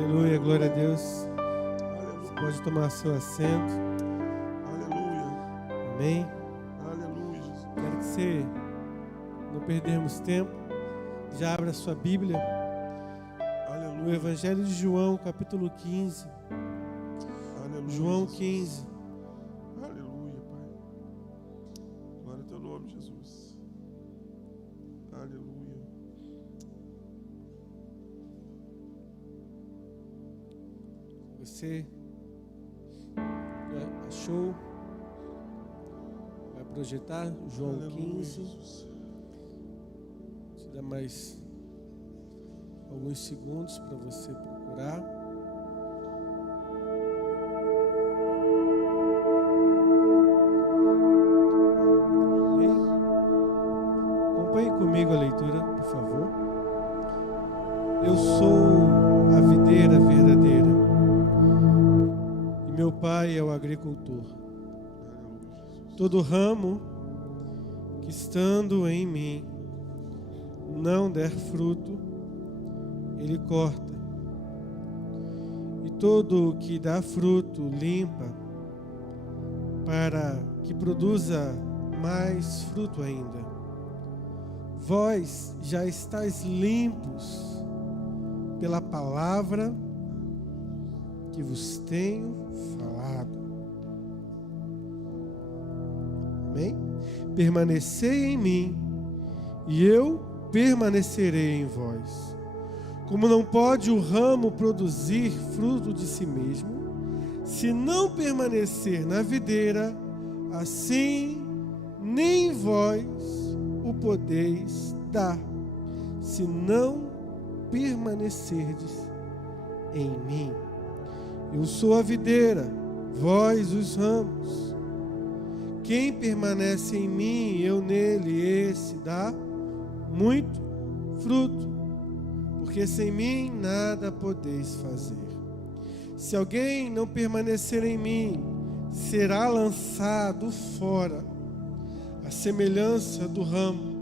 Aleluia, glória a Deus. Aleluia. Você pode tomar seu assento. Aleluia. Amém. Aleluia, Jesus. Quero que você, não perdermos tempo, já abra sua Bíblia no Aleluia. Evangelho de João, capítulo 15. Aleluia. João Jesus. 15. Aleluia, Pai. Glória ao teu nome, Jesus. Aleluia. Você já achou? Vai projetar João Aleluia, 15. Jesus. Te dá mais alguns segundos para você procurar. Amém? Acompanhe comigo a leitura, por favor. Eu sou a videira verdadeira e meu pai é o agricultor. Todo ramo que estando em mim não der fruto, ele corta. E todo o que dá fruto, limpa, para que produza mais fruto ainda. Vós já estáis limpos pela palavra que vos tenho falado. Amém? Permanecei em mim e eu permanecerei em vós. Como não pode o ramo produzir fruto de si mesmo, se não permanecer na videira, assim nem vós o podeis dar, se não permanecerdes em mim. Eu sou a videira, vós os ramos. Quem permanece em mim e eu nele, esse dá muito fruto, porque sem mim nada podeis fazer. Se alguém não permanecer em mim, será lançado fora, à semelhança do ramo,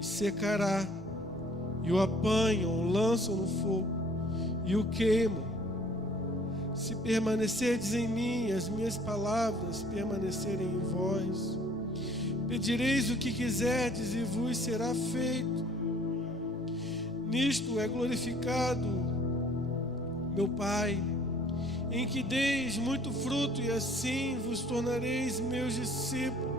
e secará, e o apanham, o lançam no fogo, e o queimam. Se permanecerdes em mim, as minhas palavras permanecerem em vós, pedireis o que quiserdes e vos será feito. Nisto é glorificado meu Pai, em que deis muito fruto e assim vos tornareis meus discípulos.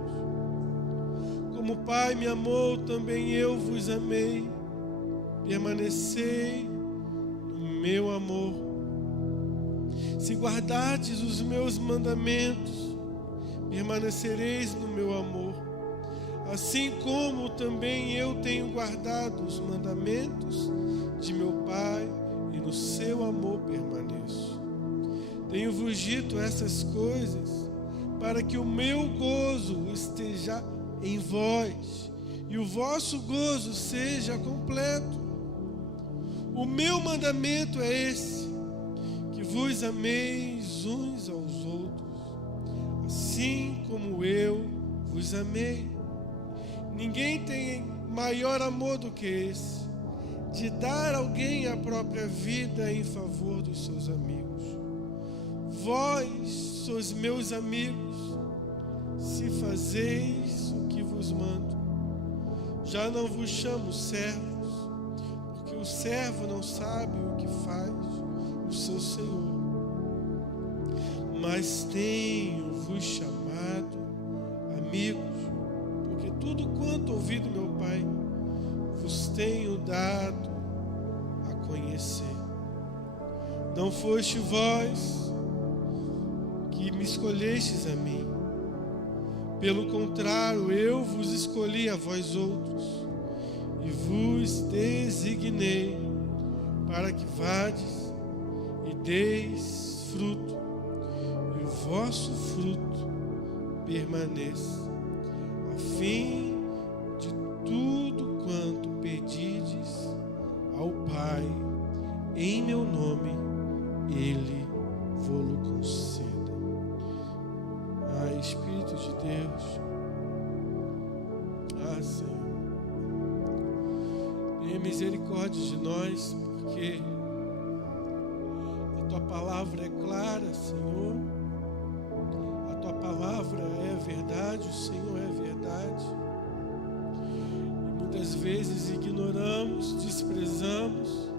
Como o Pai me amou, também eu vos amei. Permanecei no meu amor. Se guardardes os meus mandamentos, permanecereis no meu amor, assim como também eu tenho guardado os mandamentos de meu Pai, e no seu amor permaneço. Tenho-vos dito essas coisas, para que o meu gozo esteja em vós, e o vosso gozo seja completo. O meu mandamento é esse, que vos ameis uns aos outros, assim como eu vos amei. Ninguém tem maior amor do que esse, de dar a alguém a própria vida em favor dos seus amigos. Vós sois meus amigos, se fazeis o que vos mando. Já não vos chamo servos, porque o servo não sabe o que faz o seu Senhor. Mas tenho-vos chamado amigos, porque tudo quanto ouvi do meu Pai, vos tenho dado a conhecer. Não foste vós que me escolhestes a mim. Pelo contrário, eu vos escolhi a vós outros, e vos designei para que vades e deis fruto, e o vosso fruto permaneça, a fim de tudo quanto pedides ao Pai, em meu nome, Ele vô-lo conceda. Espírito de Deus, Senhor, tenha misericórdia de nós, porque Tua palavra é clara, Senhor. A Tua palavra é verdade, o Senhor é verdade. E muitas vezes ignoramos, desprezamos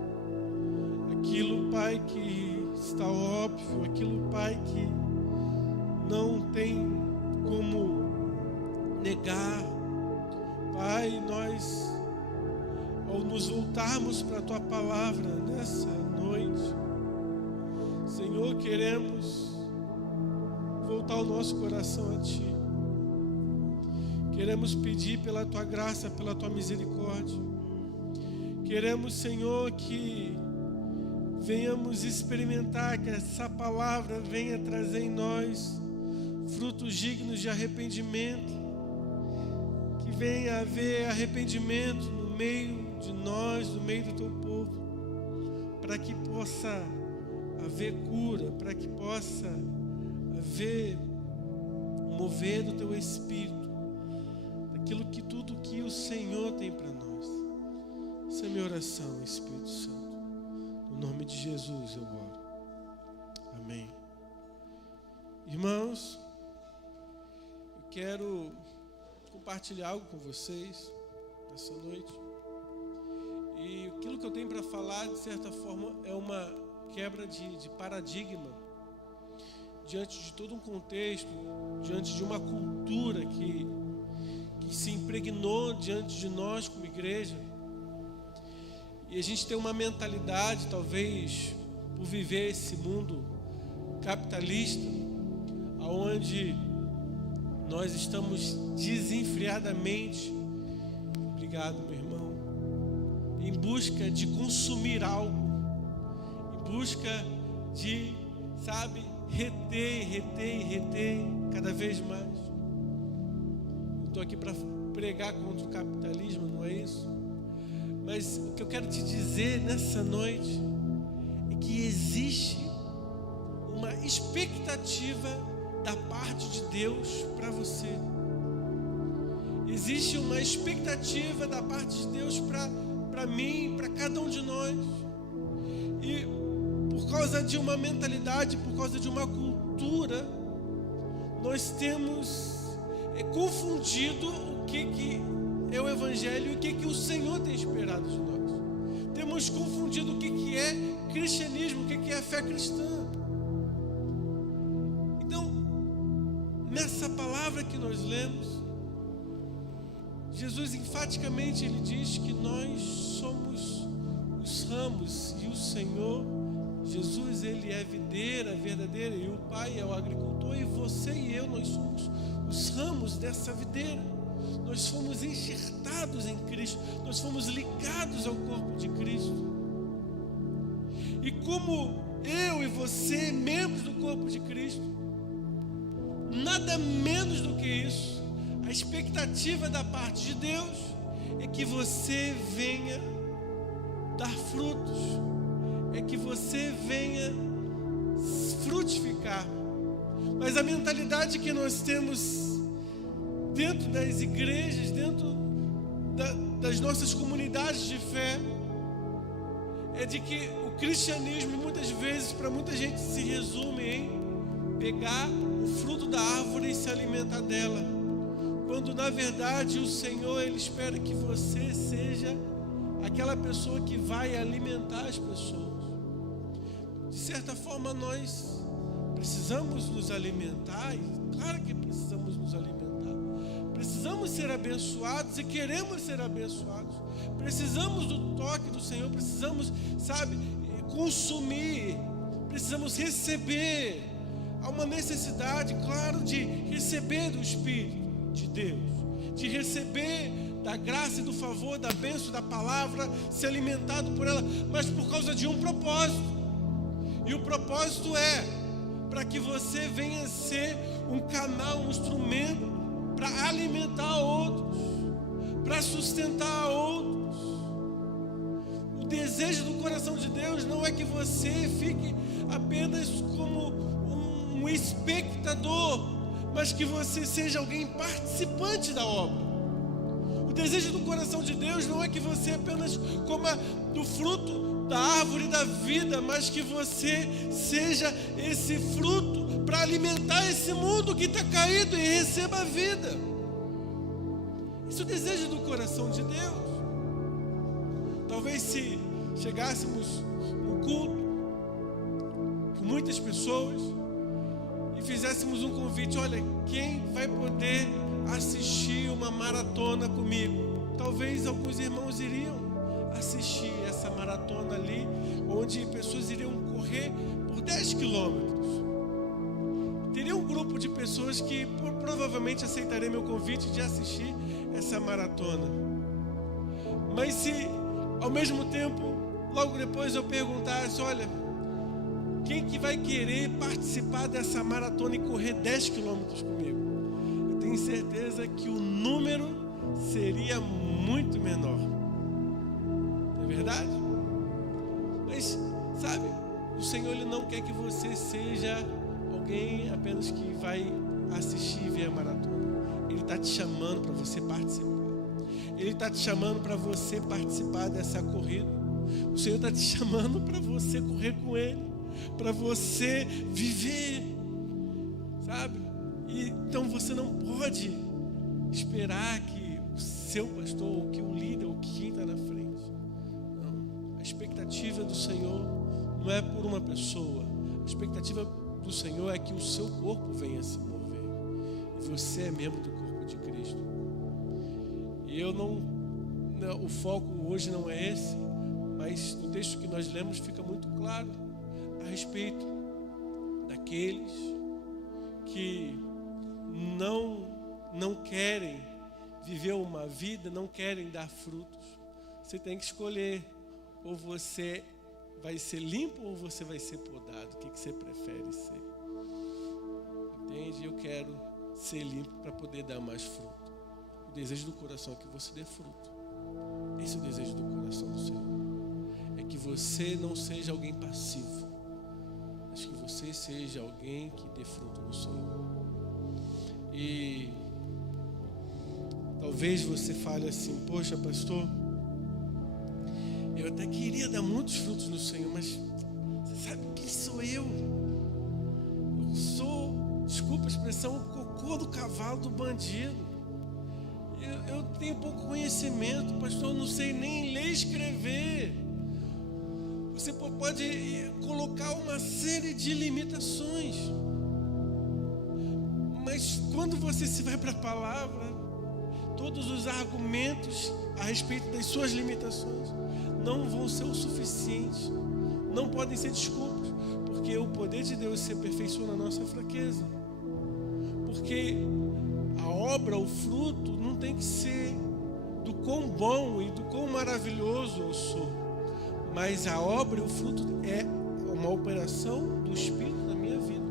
aquilo, Pai, que está óbvio, aquilo, Pai, que não tem como negar. Pai, nós, ao nos voltarmos para a Tua palavra nessa noite, Senhor, queremos voltar o nosso coração a Ti. Queremos pedir pela Tua graça, pela Tua misericórdia. Queremos, Senhor, que venhamos experimentar, que essa palavra venha trazer em nós frutos dignos de arrependimento, que venha haver arrependimento no meio de nós, no meio do Teu povo, para que possa haver cura, para que possa haver mover do Teu Espírito, daquilo que tudo que o Senhor tem para nós. Essa é a minha oração, Espírito Santo. No nome de Jesus eu oro. Amém. Irmãos, eu quero compartilhar algo com vocês nessa noite. E aquilo que eu tenho para falar, de certa forma, é uma quebra de paradigma diante de todo um contexto, diante de uma cultura que se impregnou diante de nós como igreja. E a gente tem uma mentalidade, talvez, por viver esse mundo capitalista, onde nós estamos desenfreadamente, obrigado, meu irmão, em busca de consumir algo, em busca de, reter cada vez mais. Eu estou aqui para pregar contra o capitalismo, não é isso? Mas o que eu quero te dizer nessa noite é que existe uma expectativa da parte de Deus para você. Existe uma expectativa da parte de Deus para mim, para cada um de nós. E por causa de uma mentalidade, por causa de uma cultura, nós temos confundido o que é o Evangelho e o que o Senhor tem esperado de nós. Temos confundido o que é cristianismo, o que é a fé cristã. Então, nessa palavra que nós lemos, Jesus enfaticamente ele diz que nós somos os ramos e o Senhor, Jesus, ele é a videira verdadeira e o Pai é o agricultor, e você e eu, nós somos os ramos dessa videira. Nós fomos enxertados em Cristo, nós fomos ligados ao corpo de Cristo. E como eu e você, membros do corpo de Cristo, nada menos do que isso, a expectativa da parte de Deus é que você venha dar frutos, é que você venha frutificar. Mas a mentalidade que nós temos dentro das igrejas, dentro das nossas comunidades de fé, é de que o cristianismo, muitas vezes, para muita gente, se resume em pegar o fruto da árvore e se alimentar dela, quando na verdade o Senhor, ele espera que você seja aquela pessoa que vai alimentar as pessoas. De certa forma, nós precisamos nos alimentar, e claro que precisamos nos alimentar. Precisamos ser abençoados e queremos ser abençoados. Precisamos do toque do Senhor, precisamos, consumir, precisamos receber. Há uma necessidade, claro, de receber do Espírito de Deus, de receber da graça e do favor, da bênção, da palavra, ser alimentado por ela, mas por causa de um propósito. E o propósito é para que você venha ser um canal, um instrumento para alimentar outros, para sustentar outros. O desejo do coração de Deus não é que você fique apenas como um espectador, mas que você seja alguém participante da obra. O desejo do coração de Deus não é que você apenas coma do fruto da árvore da vida, mas que você seja esse fruto para alimentar esse mundo que está caído e receba a vida. Isso é o desejo do coração de Deus. Talvez se chegássemos no culto com muitas pessoas e fizéssemos um convite: olha, quem vai poder assistir uma maratona comigo? Talvez alguns irmãos iriam assistir essa maratona ali, onde pessoas iriam correr por 10 quilômetros. Teria um grupo de pessoas que provavelmente aceitaria meu convite de assistir essa maratona. Mas se ao mesmo tempo, logo depois eu perguntasse: olha, quem que vai querer participar dessa maratona e correr 10 quilômetros comigo? Eu tenho certeza que o número seria muito menor. Não é verdade? Mas, sabe, o Senhor, Ele não quer que você seja alguém apenas que vai assistir e ver a maratona. Ele está te chamando para você participar. Ele está te chamando para você participar dessa corrida. O Senhor está te chamando para você correr com Ele, para você viver, sabe? E então você não pode esperar que o seu pastor, ou que o líder, ou quem está na frente. Não. A expectativa do Senhor não é por uma pessoa. A expectativa do Senhor é que o seu corpo venha se mover. E você é membro do corpo de Cristo. E eu não, o foco hoje não é esse, mas no texto que nós lemos fica muito claro a respeito daqueles que não querem viver uma vida, não querem dar frutos. Você tem que escolher: ou você vai ser limpo ou você vai ser podado. O que você prefere ser? Entende? Eu quero ser limpo para poder dar mais fruto. O desejo do coração é que você dê fruto. Esse é o desejo do coração do Senhor. É que você não seja alguém passivo, mas que você seja alguém que dê fruto no Senhor. E talvez você fale assim: poxa, pastor, eu até queria dar muitos frutos no Senhor, mas você sabe quem sou eu? Eu sou, desculpa a expressão, o cocô do cavalo do bandido. Eu tenho pouco conhecimento, pastor, eu não sei nem ler e escrever. Você pode colocar uma série de limitações, mas quando você se vai para a palavra, todos os argumentos a respeito das suas limitações não vão ser o suficiente, não podem ser desculpas, porque o poder de Deus se aperfeiçoa na nossa fraqueza. Porque a obra, o fruto, não tem que ser do quão bom e do quão maravilhoso eu sou, mas a obra e o fruto é uma operação do Espírito na minha vida.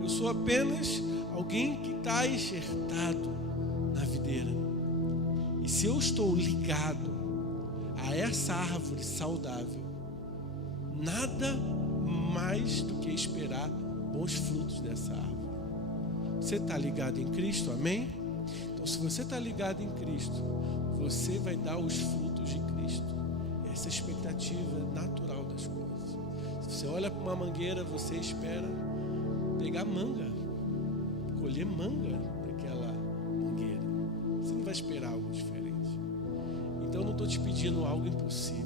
Eu sou apenas alguém que está enxertado na videira. E se eu estou ligado a essa árvore saudável, nada mais do que esperar bons frutos dessa árvore. Você está ligado em Cristo, amém? Então, se você está ligado em Cristo, você vai dar os frutos de Cristo. Essa é a expectativa natural das coisas. Se você olha para uma mangueira, você espera pegar manga, colher manga daquela mangueira. Você não vai esperar algo diferente. Então eu não estou te pedindo algo impossível,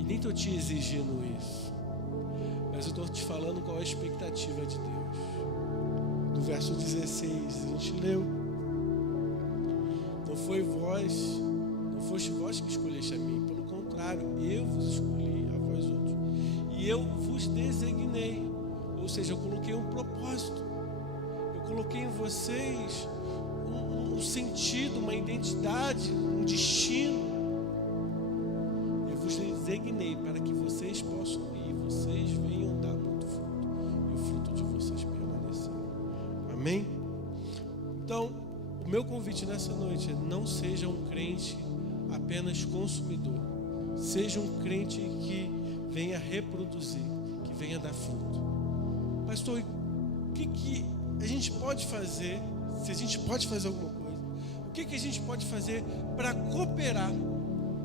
e nem estou te exigindo isso, mas eu estou te falando qual é a expectativa de Deus. No verso 16 a gente leu: não foste vós que escolheste a mim, pelo contrário, eu vos escolhi a vós outros, e eu vos designei. Ou seja, eu coloquei um propósito, eu coloquei em vocês um sentido, uma identidade, um destino. Eu vos designei para que vocês possam ir, vocês venham dar muito fruto, e o fruto de vocês permanecer. Amém? Então, o meu convite nessa noite é: não seja um crente apenas consumidor, seja um crente que venha reproduzir, que venha dar fruto. Pastor, o que a gente pode fazer, se a gente pode fazer alguma coisa, o que a gente pode fazer para cooperar,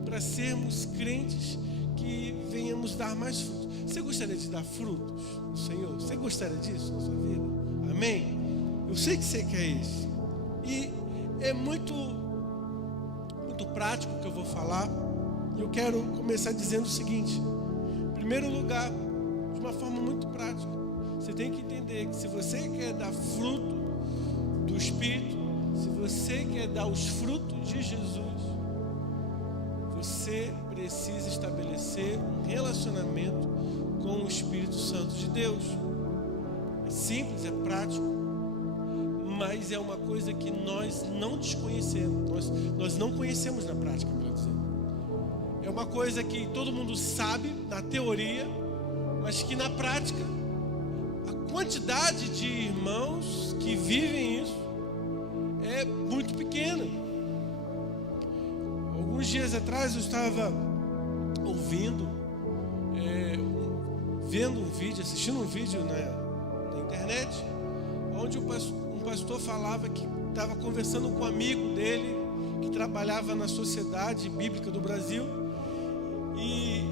para sermos crentes que venhamos dar mais frutos. Você gostaria de dar frutos no Senhor? Você gostaria disso na sua vida? Amém? Eu sei que você quer isso. E é muito prático que eu vou falar. Eu quero começar dizendo o seguinte. Em primeiro lugar, de uma forma muito prática, você tem que entender que se você quer dar fruto do Espírito, se você quer dar os frutos de Jesus, você precisa estabelecer um relacionamento com o Espírito Santo de Deus. É simples, é prático, mas é uma coisa que nós não desconhecemos, nós não conhecemos na prática, melhor dizendo. É uma coisa que todo mundo sabe na teoria, mas que na prática, a quantidade de irmãos que vivem isso é muito pequena. Alguns dias atrás eu estava vendo um vídeo, assistindo um vídeo na internet, onde um pastor falava que estava conversando com um amigo dele que trabalhava na Sociedade Bíblica do Brasil, e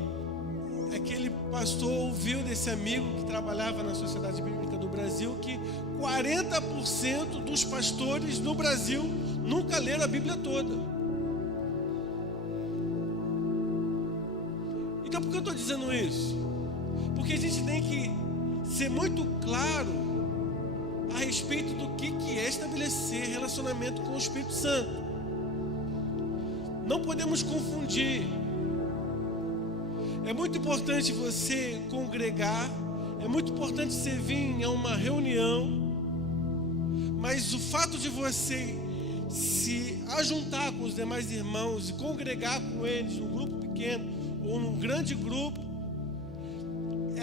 aquele pastor ouviu desse amigo que trabalhava na Sociedade Bíblica do Brasil que 40% dos pastores no Brasil nunca leram a Bíblia toda. Então, por que eu estou dizendo isso? Porque a gente tem que ser muito claro a respeito do que é estabelecer relacionamento com o Espírito Santo. Não podemos confundir. É muito importante você congregar, é muito importante você vir a uma reunião, mas o fato de você se ajuntar com os demais irmãos e congregar com eles num grupo pequeno ou num grande grupo,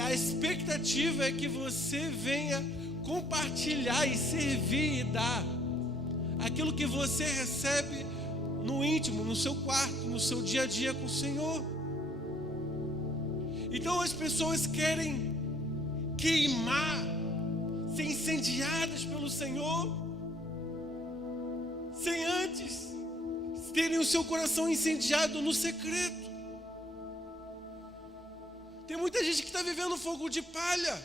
a expectativa é que você venha compartilhar e servir e dar aquilo que você recebe no íntimo, no seu quarto, no seu dia a dia com o Senhor. Então as pessoas querem queimar, ser incendiadas pelo Senhor, sem antes terem o seu coração incendiado no secreto. Tem muita gente que está vivendo fogo de palha.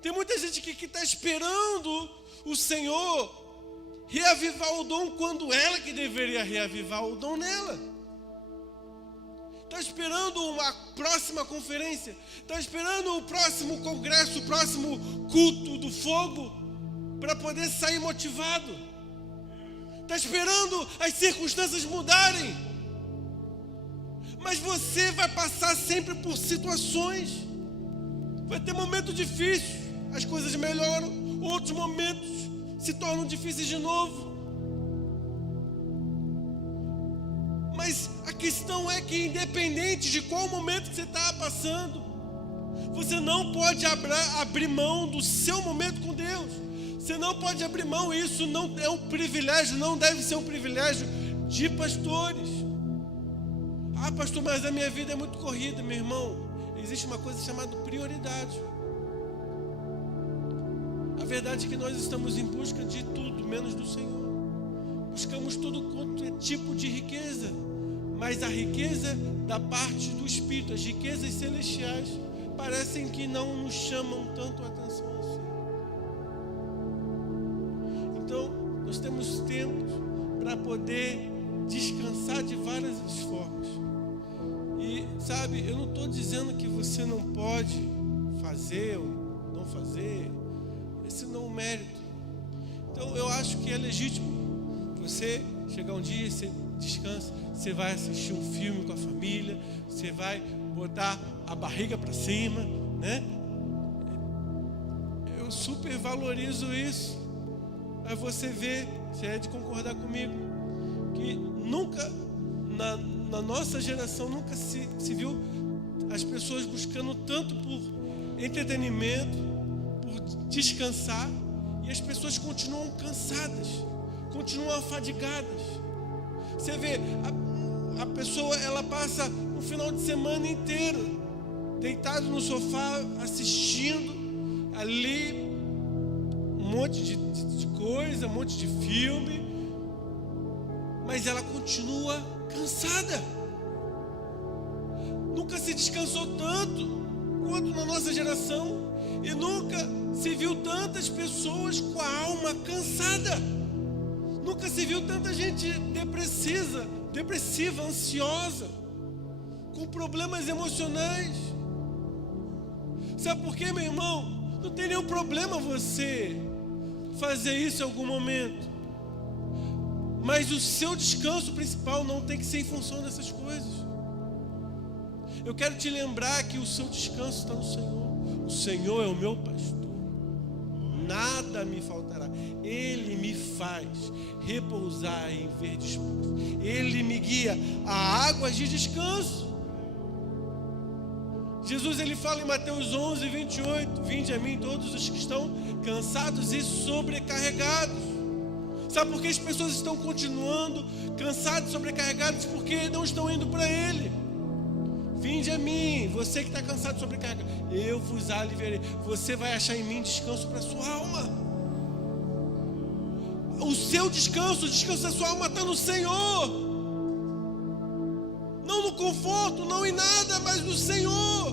Tem muita gente que está esperando o Senhor reavivar o dom quando ela que deveria reavivar o dom nela. Está esperando uma próxima conferência, está esperando o próximo congresso, o próximo culto do fogo, para poder sair motivado. Está esperando as circunstâncias mudarem. Mas você vai passar sempre por situações. Vai ter momentos difíceis, as coisas melhoram, outros momentos se tornam difíceis de novo. Mas a questão é que, independente de qual momento que você está passando, você não pode abrir mão do seu momento com Deus. Você não pode abrir mão. Isso não é um privilégio, não deve ser um privilégio de pastores. Ah, pastor, mas a minha vida é muito corrida. Meu irmão, existe uma coisa chamada prioridade. A verdade é que nós estamos em busca de tudo, menos do Senhor. Buscamos tudo quanto é tipo de riqueza, mas a riqueza da parte do Espírito, as riquezas celestiais, parecem que não nos chamam tanto a atenção assim. Então, nós temos tempo para poder descansar de várias formas. E, sabe, eu não estou dizendo que você não pode fazer ou não fazer. Esse não é um mérito. Então, eu acho que é legítimo você chegar um dia, você descansa, você vai assistir um filme com a família, você vai botar a barriga para cima, né? Eu super valorizo isso. Aí você vê, você é de concordar comigo, que nunca, na nossa geração, nunca se viu as pessoas buscando tanto por entretenimento, por descansar, e as pessoas continuam cansadas, continuam afadigadas. Você vê, a pessoa, ela passa um final de semana inteiro deitado no sofá, assistindo ali um monte de coisa, um monte de filme, mas ela continua cansada. Nunca se descansou tanto quanto na nossa geração. E nunca se viu tantas pessoas com a alma cansada. Nunca se viu tanta gente depressiva, ansiosa, com problemas emocionais. Sabe por quê, meu irmão? Não tem nenhum problema você fazer isso em algum momento. Mas o seu descanso principal não tem que ser em função dessas coisas. Eu quero te lembrar que o seu descanso está no Senhor. O Senhor é o meu pastor. Nada me faltará. Ele me faz repousar em verdes pastos. Ele me guia a águas de descanso. Jesus, ele fala em Mateus 11, 28, vinde a mim todos os que estão cansados e sobrecarregados. Sabe por que as pessoas estão continuando cansadas e sobrecarregadas? Porque não estão indo para Ele. Vinde a mim, você que está cansado e sobrecarregado, eu vos aliviarei. Você vai achar em mim descanso para a sua alma. O seu descanso, o descanso da sua alma está no Senhor. Não no conforto, não em nada, mas no Senhor.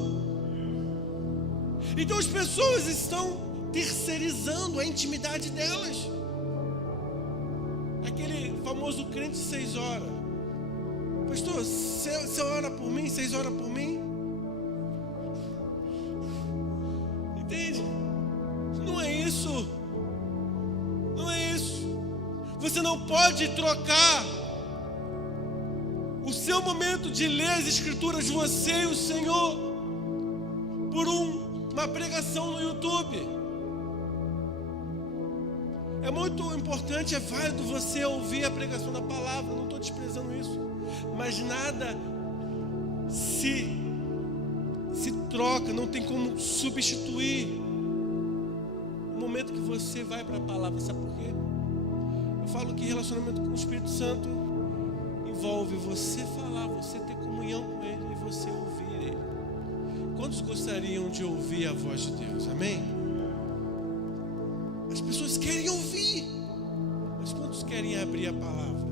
Então as pessoas estão terceirizando a intimidade delas. Aquele famoso crente de 6 horas. Pastor, você ora por mim, 6 horas por mim? Entende? Não é isso. Não é isso. Você não pode trocar o seu momento de ler as Escrituras, você e o Senhor, por uma pregação no YouTube. É muito importante, é válido você ouvir a pregação da palavra, não estou desprezando isso. Mas nada se troca, não tem como substituir o momento que você vai para a palavra. Sabe por quê? Eu falo que relacionamento com o Espírito Santo envolve você falar, você ter comunhão com Ele e você ouvir Ele. Quantos gostariam de ouvir a voz de Deus? Amém? As pessoas querem ouvir, mas quantos querem abrir a palavra?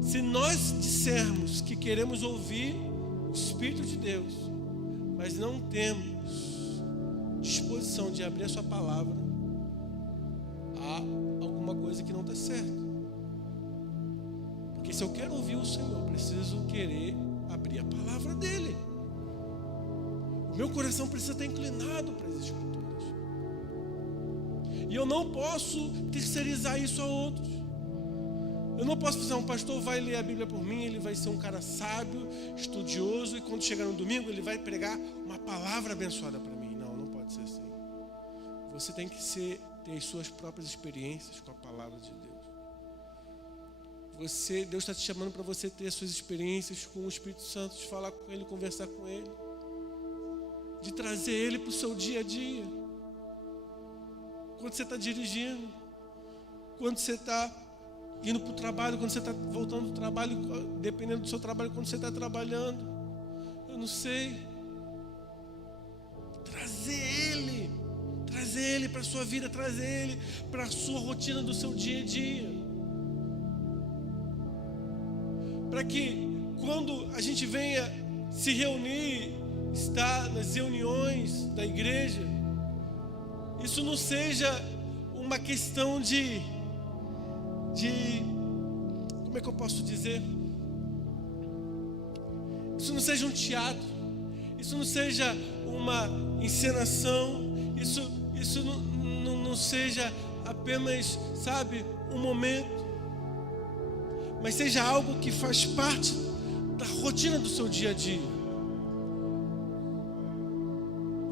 Se nós dissermos que queremos ouvir o Espírito de Deus, mas não temos disposição de abrir a sua palavra, há alguma coisa que não está certa. Porque se eu quero ouvir o Senhor, eu preciso querer abrir a palavra dEle. O meu coração precisa estar inclinado para as Escrituras. E eu não posso terceirizar isso a outros. Eu não posso dizer, um pastor vai ler a Bíblia por mim, ele vai ser um cara sábio, estudioso, e quando chegar no domingo ele vai pregar uma palavra abençoada para mim. Não, não pode ser assim. Você tem que ter as suas próprias experiências com a palavra de Deus. Deus está te chamando para você ter as suas experiências com o Espírito Santo, de falar com Ele, conversar com Ele, de trazer Ele para o seu dia a dia. Quando você está dirigindo, quando você está indo para o trabalho, quando você está voltando do trabalho, dependendo do seu trabalho, quando você está trabalhando, eu não sei. Trazer Ele para a sua vida, trazer Ele para a sua rotina do seu dia a dia. Para que quando a gente venha se reunir, estar nas reuniões da igreja, isso não seja uma questão de como é que eu posso dizer? Isso não seja um teatro, isso não seja uma encenação, isso não seja apenas, sabe, um momento, mas seja algo que faz parte da rotina do seu dia a dia.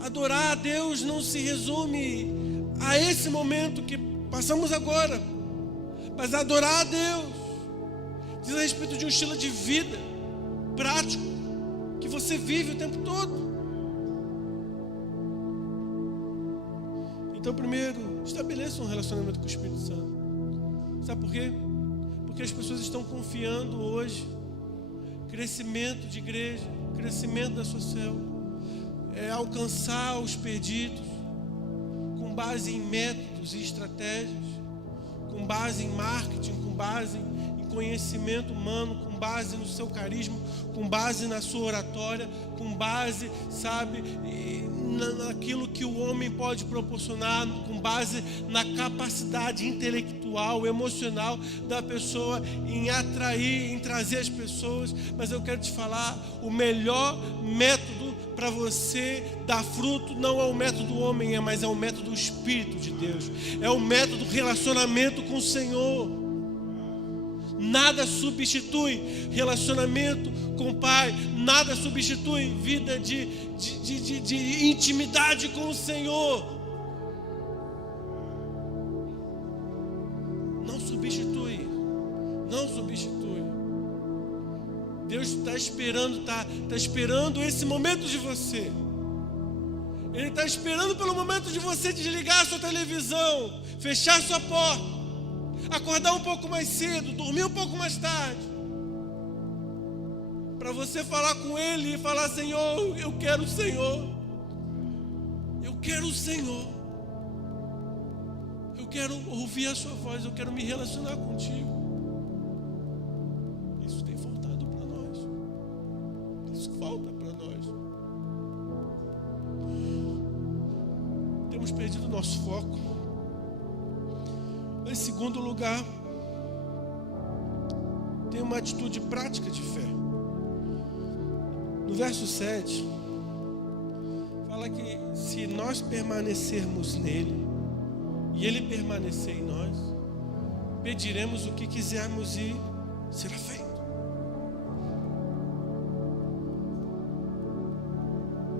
Adorar a Deus não se resume a esse momento que passamos agora, mas adorar a Deus diz a respeito de um estilo de vida prático que você vive o tempo todo. Então, primeiro, estabeleça um relacionamento com o Espírito Santo. Sabe por quê? Porque as pessoas estão confiando hoje crescimento de igreja, crescimento da sua célula, alcançar os perdidos com base em métodos e estratégias, com base em marketing, com base em conhecimento humano, com base no seu carisma, com base na sua oratória, com base, sabe, naquilo que o homem pode proporcionar, com base na capacidade intelectual, emocional da pessoa em atrair, em trazer as pessoas. Mas eu quero te falar, o melhor método para você dar fruto não é o método do homem, mas é o método do Espírito de Deus. É o método do relacionamento com o Senhor. Nada substitui relacionamento com o Pai. Nada substitui vida de intimidade com o Senhor. Não substitui. Não substitui. Deus está esperando, tá esperando esse momento de você. Ele está esperando pelo momento de você desligar a sua televisão, fechar a sua porta, acordar um pouco mais cedo, dormir um pouco mais tarde, para você falar com Ele e falar: Senhor, eu quero o Senhor, eu quero o Senhor, eu quero ouvir a sua voz, eu quero me relacionar contigo. Isso tem faltado para nós, isso falta para nós. Temos perdido o nosso foco. Em segundo lugar, tem uma atitude prática de fé. No verso 7, fala que se nós permanecermos nele e ele permanecer em nós, pediremos o que quisermos e será feito.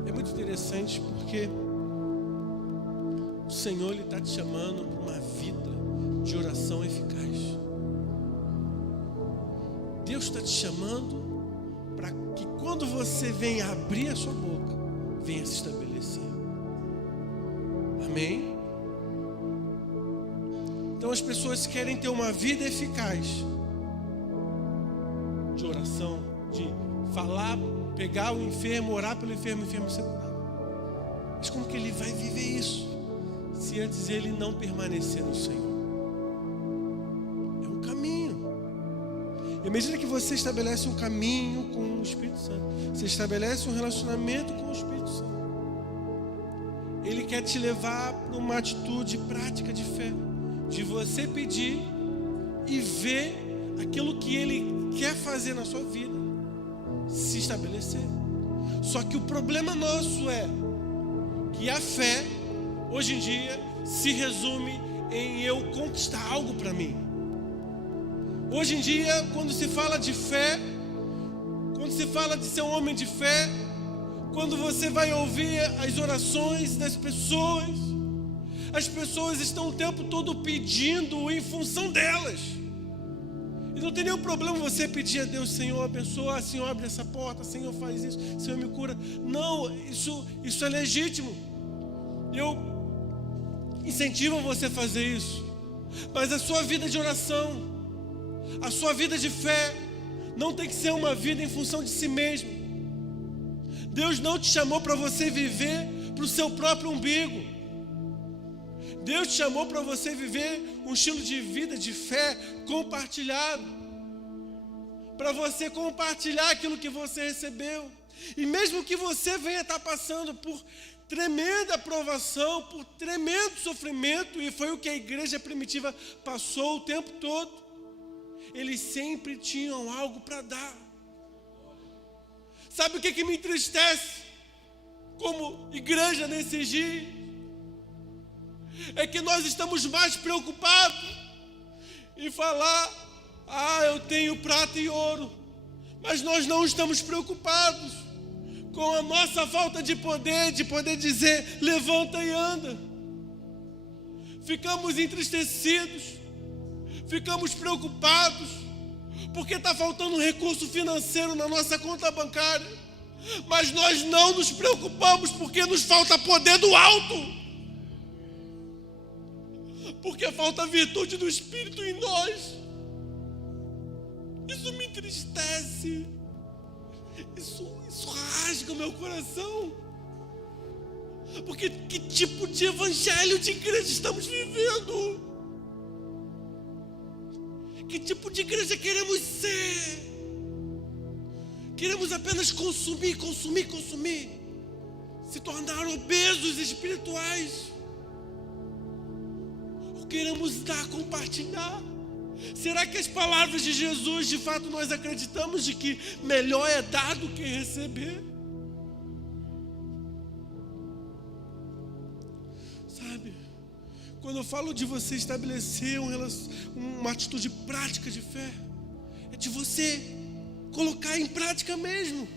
É muito interessante porque o Senhor está te chamando para uma vida de oração eficaz. Deus está te chamando para que quando você venha abrir a sua boca, venha se estabelecer. Amém? Então as pessoas querem ter uma vida eficaz de oração, de falar, pegar o enfermo, orar pelo enfermo, o enfermo ser curado. Mas como que ele vai viver isso se antes ele não permanecer no Senhor? É um caminho. E à medida que você estabelece um caminho com o Espírito Santo, você estabelece um relacionamento com o Espírito Santo, ele quer te levar para uma atitude prática de fé, de você pedir e ver aquilo que ele quer fazer na sua vida se estabelecer. Só que o problema nosso é que a fé hoje em dia se resume em eu conquistar algo para mim. Hoje em dia, quando se fala de fé, quando se fala de ser um homem de fé, quando você vai ouvir as orações das pessoas, as pessoas estão o tempo todo pedindo em função delas. E não tem nenhum problema você pedir a Deus: Senhor, abençoa, Senhor, abre essa porta, Senhor, faz isso, Senhor, me cura. Não, isso é legítimo. Eu incentivo você a fazer isso. Mas a sua vida de oração, a sua vida de fé, não tem que ser uma vida em função de si mesmo. Deus não te chamou para você viver para o seu próprio umbigo. Deus te chamou para você viver um estilo de vida de fé compartilhado, para você compartilhar aquilo que você recebeu. E mesmo que você venha estar passando por tremenda provação, por tremendo sofrimento, e foi o que a igreja primitiva passou o tempo todo, eles sempre tinham algo para dar. Sabe o que me entristece como igreja nesses dias? É que nós estamos mais preocupados em falar: eu tenho prata e ouro, mas nós não estamos preocupados com a nossa falta de poder dizer: levanta e anda. Ficamos entristecidos, ficamos preocupados, porque está faltando recurso financeiro na nossa conta bancária, mas nós não nos preocupamos porque nos falta poder do alto, porque falta a virtude do Espírito em nós. Isso me entristece, isso rasga o meu coração, porque que tipo de evangelho de igreja estamos vivendo? Que tipo de igreja queremos ser? Queremos apenas consumir, se tornar obesos espirituais? Ou queremos dar, compartilhar? Será que as palavras de Jesus, de fato, nós acreditamos de que melhor é dar do que receber? Sabe, quando eu falo de você estabelecer uma atitude prática de fé, é de você colocar em prática mesmo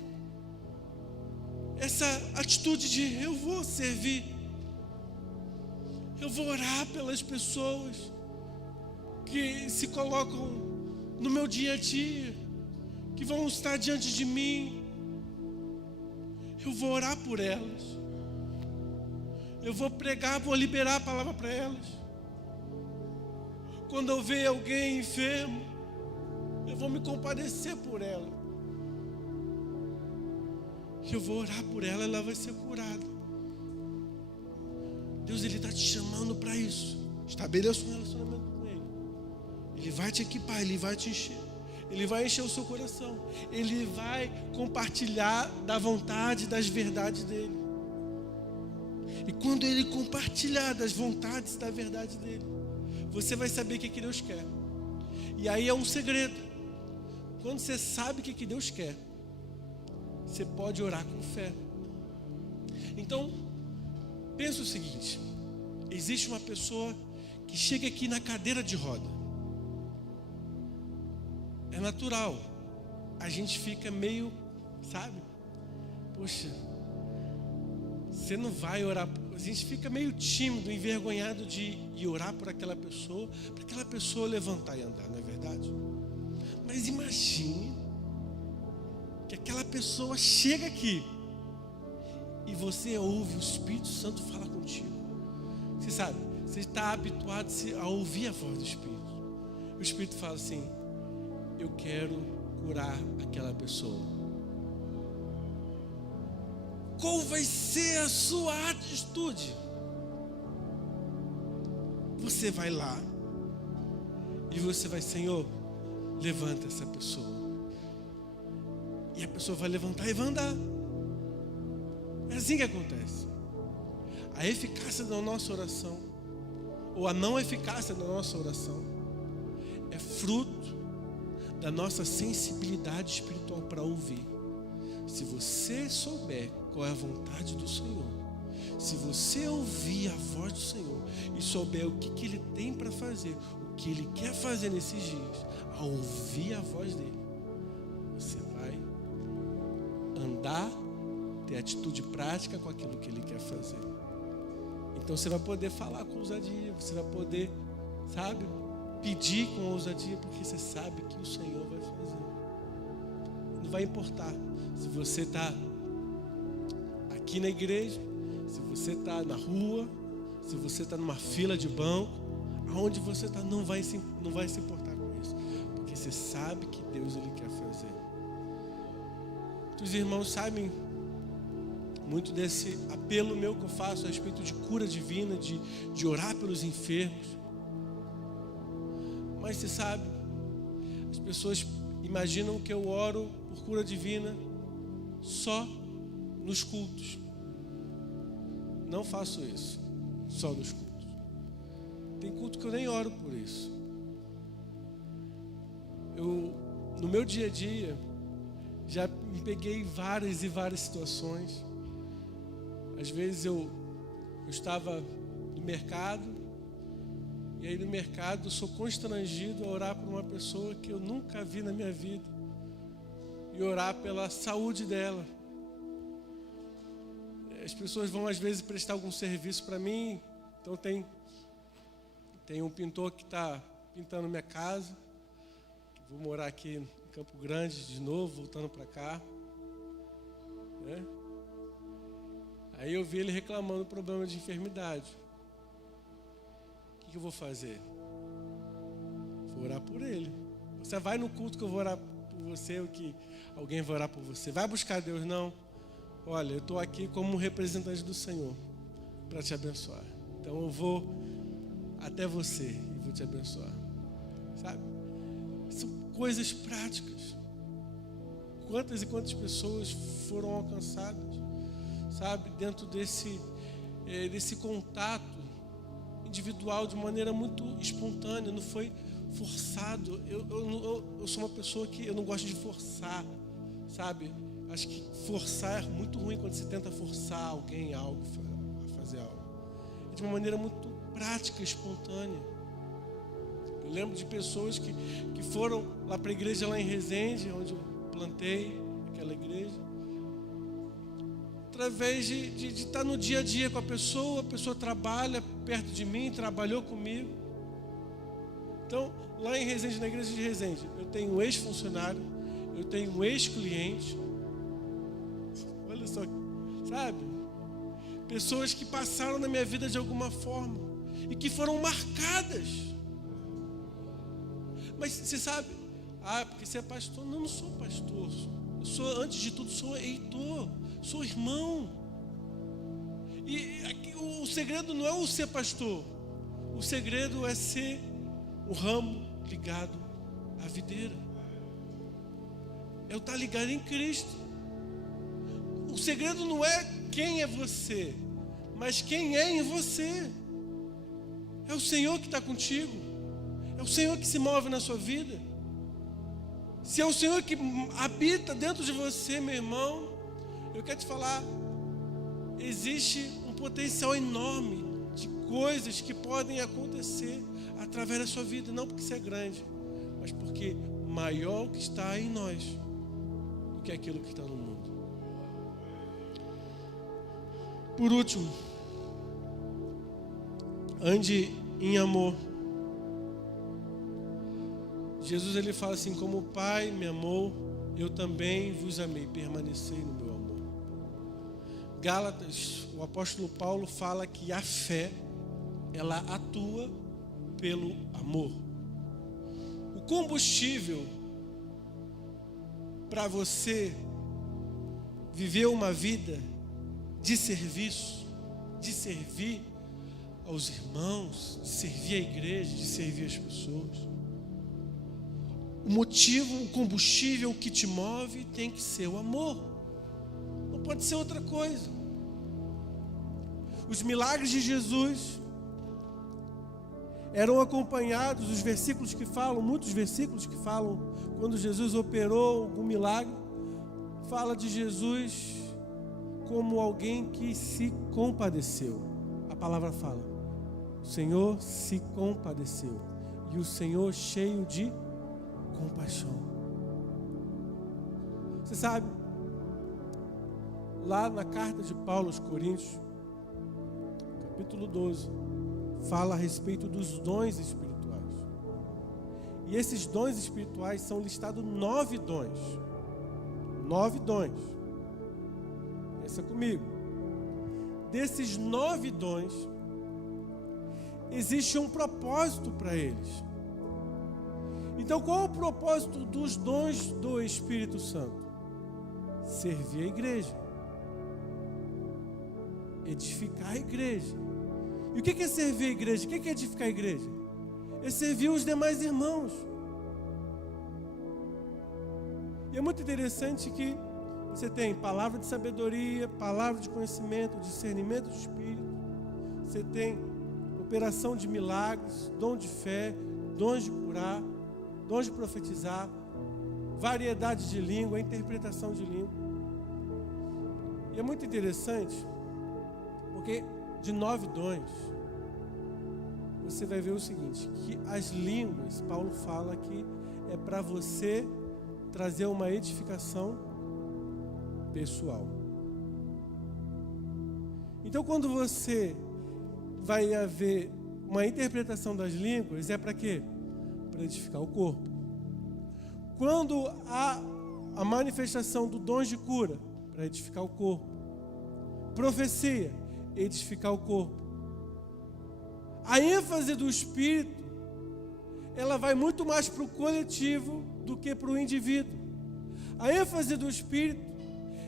essa atitude de eu vou servir, eu vou orar pelas pessoas que se colocam no meu dia a dia, que vão estar diante de mim. Eu vou orar por elas, eu vou pregar, vou liberar a palavra para elas. Quando eu ver alguém enfermo, eu vou me compadecer por ela, eu vou orar por ela, ela vai ser curada. Deus, Ele está te chamando para isso. Estabeleça um relacionamento com Ele. Ele vai te equipar, Ele vai te encher, Ele vai encher o seu coração, Ele vai compartilhar da vontade, das verdades dEle. E quando Ele compartilhar das vontades, da verdade dEle, você vai saber o que Deus quer. E aí é um segredo. Quando você sabe o que Deus quer, você pode orar com fé. Então, pensa o seguinte: existe uma pessoa que chega aqui na cadeira de roda. É natural, a gente fica meio, sabe? Poxa, você não vai orar. A gente fica meio tímido, envergonhado de ir orar por aquela pessoa, para aquela pessoa levantar e andar, não é verdade? Mas imagine que aquela pessoa chega aqui e você ouve o Espírito Santo falar contigo. Você sabe, você está habituado a ouvir a voz do Espírito. O Espírito fala assim: eu quero curar aquela pessoa. Qual vai ser a sua atitude? Você vai lá e você vai: Senhor, levanta essa pessoa. E a pessoa vai levantar e vai andar. É assim que acontece. A eficácia da nossa oração, ou a não eficácia da nossa oração, é fruto da nossa sensibilidade espiritual para ouvir. Se você souber qual é a vontade do Senhor, se você ouvir a voz do Senhor e souber o que Ele tem para fazer, o que Ele quer fazer nesses dias, ao ouvir a voz dEle, você vai andar, ter atitude prática com aquilo que Ele quer fazer. Então você vai poder falar com ousadia, você vai poder, sabe, pedir com ousadia, porque você sabe que o Senhor vai fazer. Não vai importar se você está aqui na igreja, se você está na rua, se você está numa fila de banco, aonde você está, não vai se importar com isso, porque você sabe que Deus Ele quer fazer. Os irmãos sabem muito desse apelo meu que eu faço a respeito de cura divina, de orar pelos enfermos. Mas você sabe, as pessoas imaginam que eu oro por cura divina só nos cultos. Não faço isso só nos cultos. Tem culto que eu nem oro por isso. No meu dia a dia, já me peguei em várias e várias situações. Às vezes eu estava no mercado, e aí no mercado eu sou constrangido a orar por uma pessoa que eu nunca vi na minha vida, e orar pela saúde dela. As pessoas vão às vezes prestar algum serviço para mim. Então tem um pintor que está pintando minha casa. Vou morar aqui em Campo Grande de novo, voltando para cá, né? Aí eu vi ele reclamando do problema de enfermidade. O que eu vou fazer? Vou orar por ele. Você vai no culto que eu vou orar por você, ou que alguém vai orar por você. Vai buscar Deus, não. Olha, eu estou aqui como um representante do Senhor para te abençoar. Então eu vou até você e vou te abençoar. Sabe? São coisas práticas. Quantas e quantas pessoas foram alcançadas, sabe, dentro desse contato individual de maneira muito espontânea, não foi forçado. Eu sou uma pessoa que eu não gosto de forçar, sabe? Acho que forçar é muito ruim quando você tenta forçar alguém a fazer algo. É de uma maneira muito prática, espontânea. Eu lembro de pessoas que foram lá para a igreja lá em Resende, onde eu plantei aquela igreja, através de estar no dia a dia com a pessoa trabalha perto de mim, trabalhou comigo. Então, lá em Resende, na igreja de Resende, eu tenho um ex-funcionário, eu tenho um ex-cliente, olha só, sabe? Pessoas que passaram na minha vida de alguma forma e que foram marcadas. Mas você sabe, porque você é pastor? Não sou pastor. Eu sou, antes de tudo, sou Heitor, sou irmão. E aqui, o segredo não é o ser pastor. O segredo é ser o ramo ligado à videira. É o estar ligado em Cristo. O segredo não é quem é você, mas quem é em você. É o Senhor que está contigo. É o Senhor que se move na sua vida. Se é o Senhor que habita dentro de você, meu irmão, eu quero te falar, existe um potencial enorme de coisas que podem acontecer através da sua vida, não porque você é grande, mas porque maior o que está em nós do que aquilo que está no mundo. Por último, ande em amor. Jesus, ele fala assim: como o Pai me amou, eu também vos amei, permanecei no meu amor. Gálatas, o apóstolo Paulo fala que a fé, ela atua pelo amor. O combustível para você viver uma vida de serviço, de servir aos irmãos, de servir a igreja, de servir as pessoas. O motivo, o combustível que te move tem que ser o amor. Não pode ser outra coisa. Os milagres de Jesus eram acompanhados, os versículos que falam, muitos versículos que falam, quando Jesus operou algum milagre, fala de Jesus como alguém que se compadeceu. A palavra fala: o Senhor se compadeceu. E o Senhor cheio de compaixão. Você sabe, lá na carta de Paulo aos Coríntios, capítulo 12, fala a respeito dos dons espirituais. E esses dons espirituais são listados 9 dons. 9 dons. Pensa comigo. Desses 9 dons, existe um propósito para eles. Então, qual é o propósito dos dons do Espírito Santo? Servir a igreja. Edificar a igreja. E o que é servir a igreja? O que é edificar a igreja? É servir os demais irmãos. E é muito interessante que você tem palavra de sabedoria, palavra de conhecimento, discernimento de espírito. Você tem operação de milagres, dom de fé, dons de curar, dons de profetizar, variedade de língua, interpretação de língua. E é muito interessante, porque de 9 dons, você vai ver o seguinte, que as línguas, Paulo fala que é para você trazer uma edificação pessoal. Então, quando você vai haver uma interpretação das línguas, é para quê? Para edificar o corpo. Quando há a manifestação do dom de cura, para edificar o corpo. Profecia, edificar o corpo. A ênfase do Espírito, ela vai muito mais para o coletivo do que para o indivíduo. A ênfase do Espírito,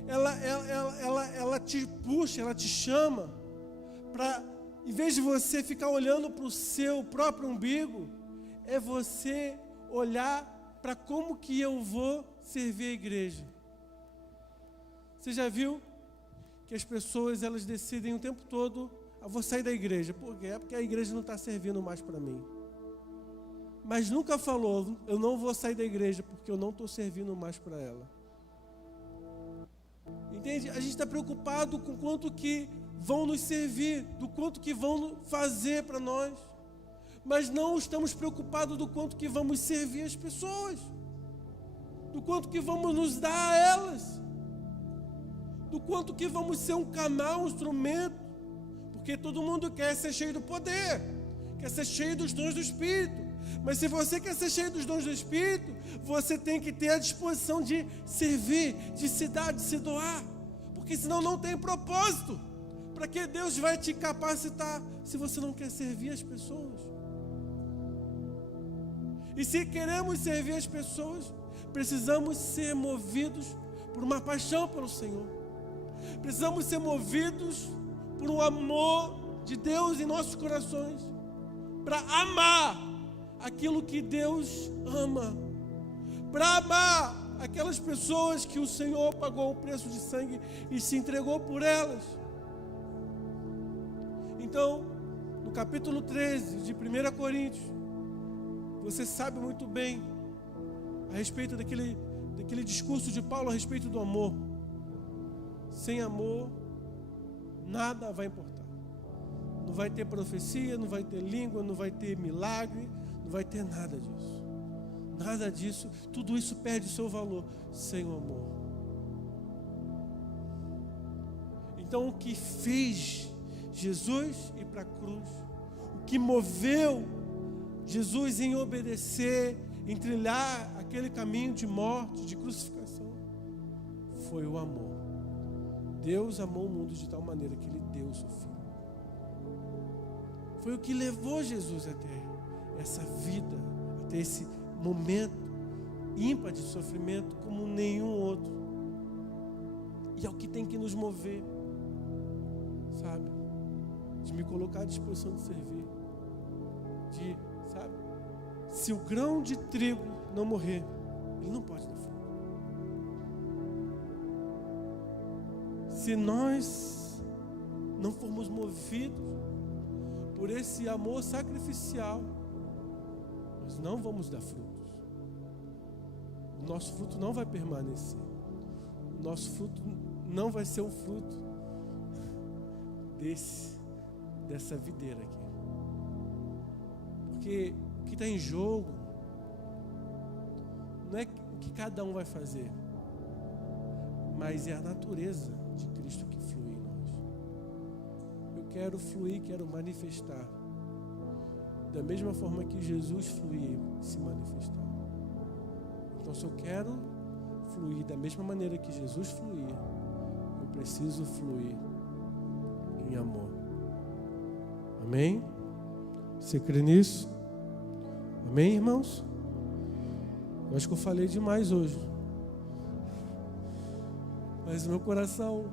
ela te puxa, ela te chama para, em vez de você ficar olhando para o seu próprio umbigo, é você olhar para como que eu vou servir a igreja. Você já viu que as pessoas, elas decidem o tempo todo, vou sair da igreja. Por quê? É porque a igreja não está servindo mais para mim. Mas nunca falou, eu não vou sair da igreja porque eu não estou servindo mais para ela. Entende? A gente está preocupado com quanto que vão nos servir, do quanto que vão fazer para nós. Mas não estamos preocupados do quanto que vamos servir as pessoas, do quanto que vamos nos dar a elas, do quanto que vamos ser um canal, um instrumento, porque todo mundo quer ser cheio do poder, quer ser cheio dos dons do Espírito. Mas se você quer ser cheio dos dons do Espírito, você tem que ter a disposição de servir, de se dar, de se doar, porque senão não tem propósito. Para que Deus vai te capacitar se você não quer servir as pessoas? E se queremos servir as pessoas, precisamos ser movidos por uma paixão pelo Senhor. Precisamos ser movidos por um amor de Deus em nossos corações, para amar aquilo que Deus ama, para amar aquelas pessoas que o Senhor pagou o preço de sangue e se entregou por elas. Então, no capítulo 13 de 1 Coríntios, você sabe muito bem a respeito daquele discurso de Paulo a respeito do amor. Sem amor, nada vai importar. Não vai ter profecia, não vai ter língua, não vai ter milagre, não vai ter nada disso. Nada disso, tudo isso perde o seu valor sem o amor. Então, o que fez Jesus ir para a cruz, o que moveu Jesus em obedecer, em trilhar aquele caminho de morte, de crucificação, foi o amor. Deus amou o mundo de tal maneira que Ele deu o seu Filho. Foi o que levou Jesus até essa vida, até esse momento ímpar de sofrimento como nenhum outro. E é o que tem que nos mover, sabe? De me colocar à disposição de servir. Sabe? Se o grão de trigo não morrer, ele não pode dar fruto. Se nós não formos movidos por esse amor sacrificial, nós não vamos dar frutos. O nosso fruto não vai permanecer. O nosso fruto não vai ser um fruto dessa videira aqui. Porque o que está em jogo não é o que cada um vai fazer, mas é a natureza de Cristo que flui em nós. Eu quero fluir, quero manifestar da mesma forma que Jesus fluía e se manifestar. Então, se eu quero fluir da mesma maneira que Jesus fluía, eu preciso fluir em amor. Amém? Você crê nisso? Amém, irmãos? Eu acho que eu falei demais hoje. Mas o meu coração,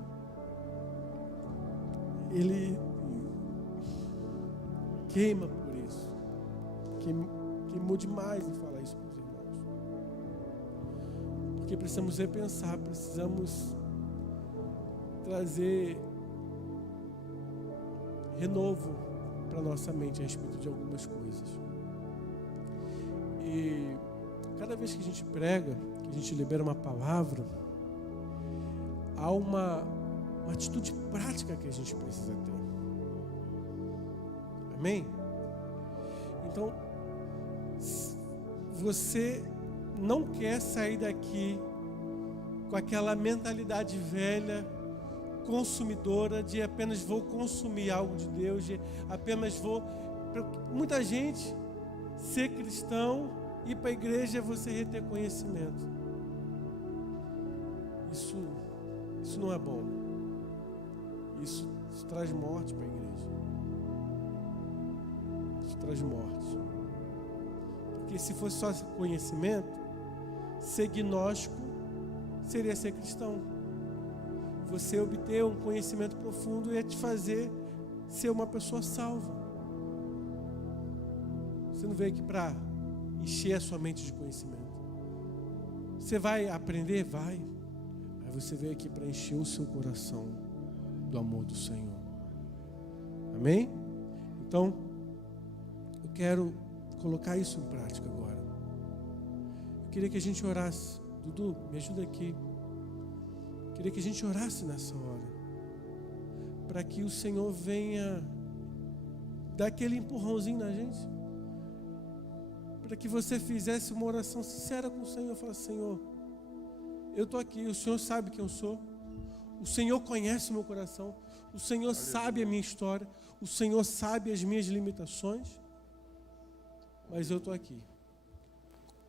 ele queima por isso. Queimou demais em falar isso para os irmãos. Porque precisamos repensar, precisamos trazer renovo para a nossa mente a respeito de algumas coisas. E cada vez que a gente prega, que a gente libera uma palavra, há uma atitude prática que a gente precisa ter. Amém? Então, você não quer sair daqui com aquela mentalidade velha, consumidora, de apenas vou consumir algo de Deus, de apenas vou... Muita gente, ser cristão, ir para a igreja é você reter conhecimento. Isso não é bom. Isso traz morte para a igreja. Isso traz morte. Porque se fosse só conhecimento, ser gnóstico seria ser cristão. Você obter um conhecimento profundo ia te fazer ser uma pessoa salva. Você não veio aqui para encher a sua mente de conhecimento. Você vai aprender? Vai. Mas você veio aqui para encher o seu coração do amor do Senhor. Amém? Então, eu quero colocar isso em prática agora. Eu queria que a gente orasse. Dudu, me ajuda aqui. Eu queria que a gente orasse nessa hora, para que o Senhor venha dar aquele empurrãozinho na gente, para que você fizesse uma oração sincera com o Senhor. Fala: Senhor, eu estou aqui, o Senhor sabe quem eu sou, o Senhor conhece o meu coração, o Senhor sabe a minha história, o Senhor sabe as minhas limitações, mas eu estou aqui.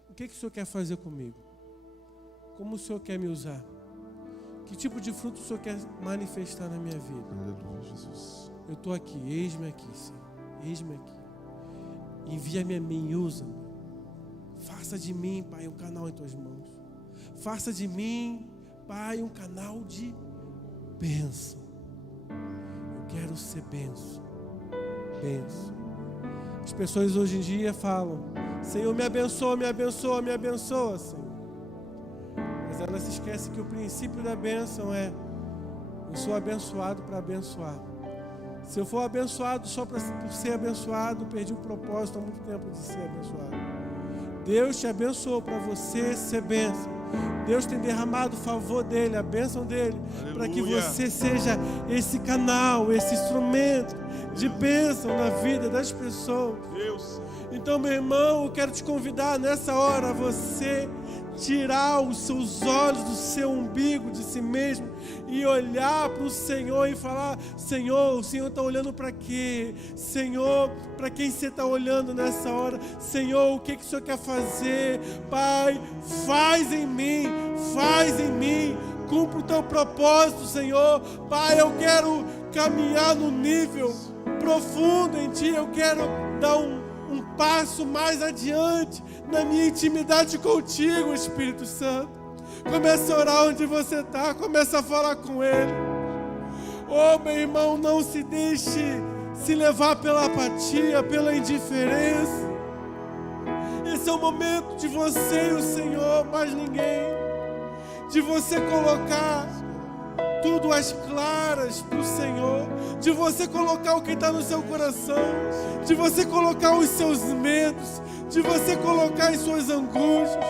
O que o Senhor quer fazer comigo? Como o Senhor quer me usar? Que tipo de fruto o Senhor quer manifestar na minha vida? Aleluia, Jesus. Eu estou aqui, eis-me aqui, Senhor, eis-me aqui. Envia-me a mim, usa-me. Faça de mim, Pai, um canal em Tuas mãos. Faça de mim, Pai, um canal de bênção. Eu quero ser bênção. Bênção. As pessoas hoje em dia falam: Senhor, me abençoa, me abençoa, me abençoa, Senhor. Mas ela se esquece que o princípio da bênção é: eu sou abençoado para abençoar. Se eu for abençoado só por ser abençoado, perdi o propósito há muito tempo de ser abençoado. Deus te abençoou para você ser bênção. Deus tem derramado o favor dele, a bênção dele, para que você seja esse canal, esse instrumento de bênção na vida das pessoas. Deus. Então, meu irmão, eu quero te convidar nessa hora a você tirar os seus olhos do seu umbigo, de si mesmo, e olhar para o Senhor e falar: Senhor, o Senhor está olhando para quê? Senhor, para quem você está olhando nessa hora? Senhor, o que o Senhor quer fazer? Pai, faz em mim, cumpra o teu propósito, Senhor. Pai, eu quero caminhar no nível profundo em Ti, eu quero dar um passo mais adiante na minha intimidade contigo, Espírito Santo. Começa a orar onde você está, começa a falar com Ele. Oh, meu irmão, não se deixe se levar pela apatia, pela indiferença. Esse é o momento de você e o Senhor, mais ninguém. De você colocar tudo às claras para o Senhor, de você colocar o que está no seu coração, de você colocar os seus medos, de você colocar as suas angústias,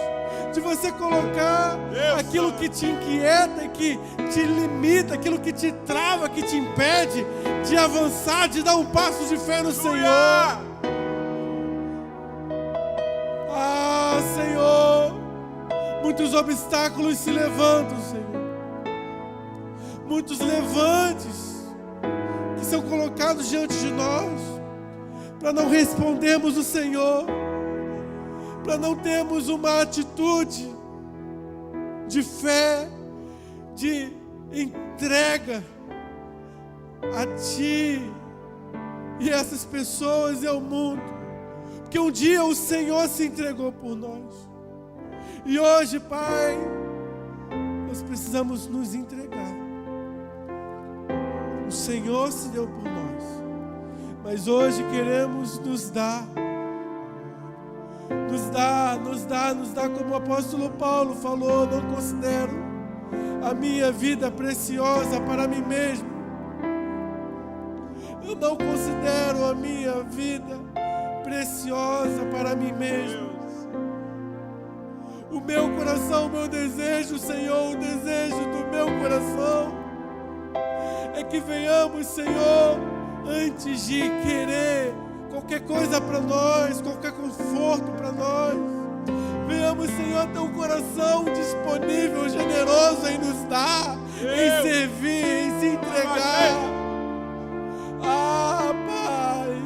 de você colocar aquilo que te inquieta e que te limita, aquilo que te trava, que te impede de avançar, de dar um passo de fé no Senhor. Ah, Senhor, muitos obstáculos se levantam, Senhor. Muitos levantes que são colocados diante de nós para não respondermos o Senhor, para não termos uma atitude de fé, de entrega a Ti e a essas pessoas e ao mundo, porque um dia o Senhor se entregou por nós e hoje, Pai, nós precisamos nos entregar. O Senhor se deu por nós, mas hoje queremos nos dar como o apóstolo Paulo falou: não considero a minha vida preciosa para mim mesmo. Eu não considero a minha vida preciosa para mim mesmo. O meu coração, o meu desejo, Senhor, o desejo do meu coração é que venhamos, Senhor, antes de querer qualquer coisa para nós, qualquer conforto para nós, venhamos, Senhor, ter um coração disponível, generoso em nos dar, em servir, em se entregar. Ah, Pai,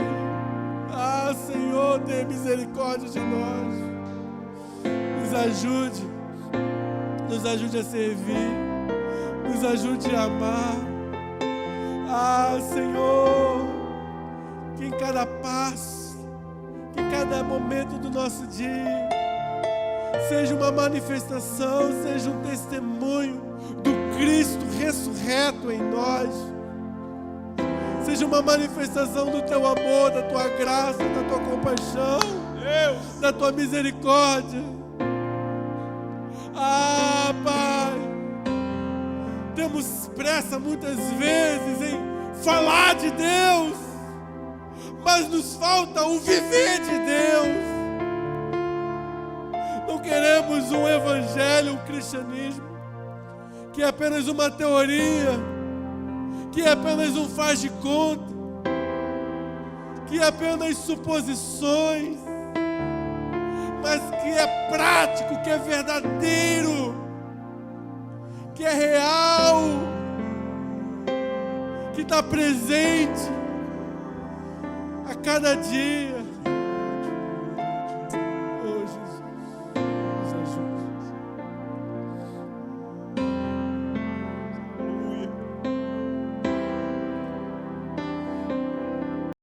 ah, Senhor, tenha misericórdia de nós. Nos ajude a servir, nos ajude a amar. Ah, Senhor, que em cada passo, que em cada momento do nosso dia, seja uma manifestação, seja um testemunho do Cristo ressurreto em nós, seja uma manifestação do Teu amor, da Tua graça, da Tua compaixão, Deus, da Tua misericórdia. Ah, Pai, temos pressa muitas vezes em falar de Deus, mas nos falta o viver de Deus. Não queremos um evangelho, um cristianismo que é apenas uma teoria, que é apenas um faz de conta, que é apenas suposições, mas que é prático, que é verdadeiro, que é real, que está presente a cada dia.